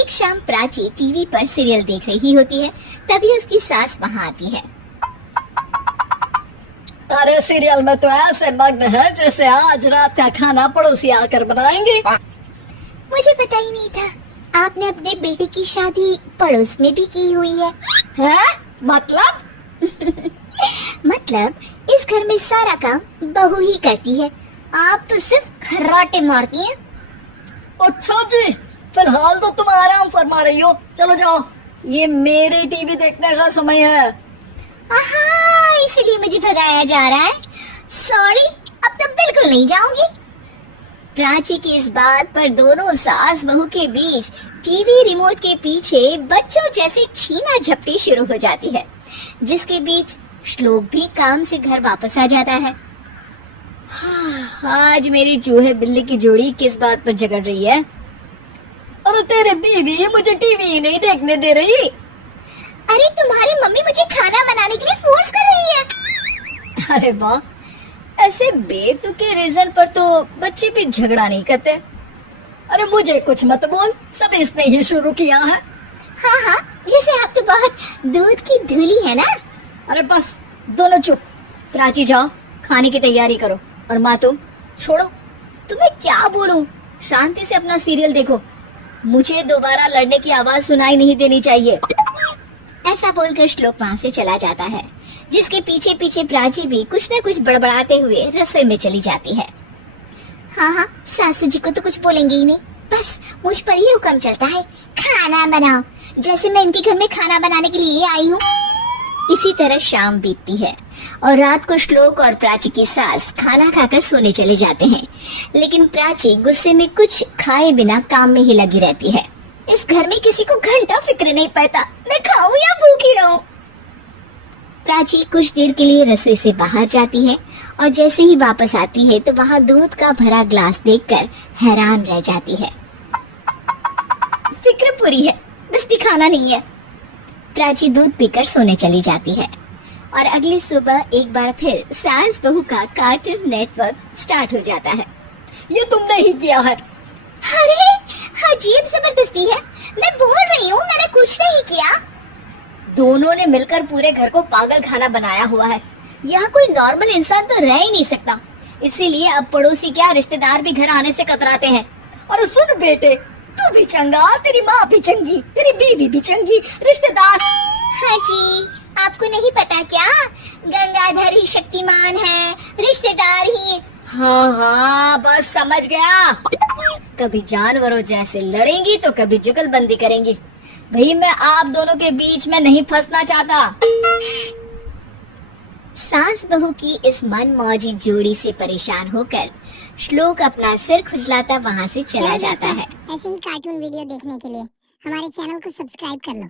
एक शाम प्राची टीवी पर सीरियल देख रही होती है, तभी उसकी सास वहाँ आती है। अरे सीरियल में तो ऐसे मग्न है जैसे आज रात का खाना पड़ोसी आकर बनाएंगे। मुझे पता ही नहीं था आपने अपने बेटे की शादी पड़ोस में भी की हुई है। हैं? मतलब? मतलब इस घर में सारा काम बहू ही करती है, आप तो सिर्फ खर्राटे मारती हैं। अच्छा जी, फिलहाल तो तुम आराम फरमा रही हो, चलो जाओ, ये मेरे टीवी देखने का समय है। इसलिए मुझे भगाया जा रहा है। सॉरी, अब तो बिल्कुल नहीं जाऊंगी। प्राची की इस बात पर दोनों सास बहू के बीच टीवी रिमोट के पीछे बच्चों जैसे छीना झपटी शुरू हो जाती है, जिसके बीच श्लोक भी काम से घर वापस आ जाता है। आज मेरी चूहे बिल्ली की जोड़ी किस बात पर झगड़ रही है? अरे तेरे बीवी मुझे टीवी नहीं देखने दे रही। अरे तुम्हारी मम्मी मुझे खाना बनाने के लिए फोर्स कर रही है। अरे वाह, ऐसे बेतुके रीजन पर तो बच्चे भी झगड़ा नहीं करते। अरे मुझे कुछ मत बोल, सब इसने ही शुरू किया है। हाँ, जैसे आप तो बहुत दूध की धूली है ना। अरे बस, दोनों चुप। प्राची जाओ, खाने की तैयारी करो, और माँ तुम छोड़ो, तुम्हें क्या बोलूं, शांति से अपना सीरियल देखो, मुझे दोबारा लड़ने की आवाज सुनाई नहीं देनी चाहिए। ऐसा बोलकर श्लोक वहाँ से चला जाता है, जिसके पीछे पीछे प्राची भी कुछ न कुछ बड़बड़ाते हुए रसोई में चली जाती है। हाँ, सासू जी को तो कुछ बोलेंगे ही नहीं, बस मुझ पर ही हुक्म चलता है, खाना बनाओ, जैसे मैं इनके घर में खाना बनाने के लिए आई हूँ। इसी तरह शाम बीतती है और रात को श्लोक और प्राची की सास खाना खाकर सोने चले जाते हैं, लेकिन प्राची गुस्से में कुछ खाए बिना काम में ही लगी रहती है। इस घर में किसी को घंटा फिक्र नहीं पड़ता, मैं खाऊं या भूखी रहूं। प्राची कुछ देर के लिए रसोई से बाहर जाती है और जैसे ही वापस आती है तो वहाँ दूध का भरा ग्लास देखकर हैरान रह जाती है। फिक्र पूरी है, बस दिखाना नहीं है। प्राची दूध पीकर सोने चली जाती है और अगली सुबह एक बार फिर सास बहू का कार्टून नेटवर्क स्टार्ट हो जाता है। ये तुमने ही किया है। अरे अजीब जबरदस्ती है, मैं बोल रही हूँ मैंने कुछ नहीं किया। दोनों ने मिलकर पूरे घर को पागल खाना बनाया हुआ है। यहाँ कोई नॉर्मल इंसान तो रह ही नहीं सकता, इसीलिए अब पड़ोसी क्या रिश्तेदार भी घर आने से कतराते हैं। और सुन बेटे, तू भी चंगा, तेरी माँ भी चंगी, तेरी बीवी भी चंगी, रिश्तेदार। हाँ जी, आपको नहीं पता क्या, गंगाधर ही शक्तिमान है, रिश्तेदार ही। हाँ, बस समझ गया। कभी जानवरों जैसे लड़ेंगी तो कभी जुगलबंदी करेंगी। भाई मैं आप दोनों के बीच में नहीं फंसना चाहता। सास बहू की इस मनमौजी जोड़ी से परेशान होकर श्लोक अपना सिर खुजलाता वहाँ से चला जाता है। ऐसे ही कार्टून वीडियो देखने के लिए हमारे चैनल को सब्सक्राइब कर लो।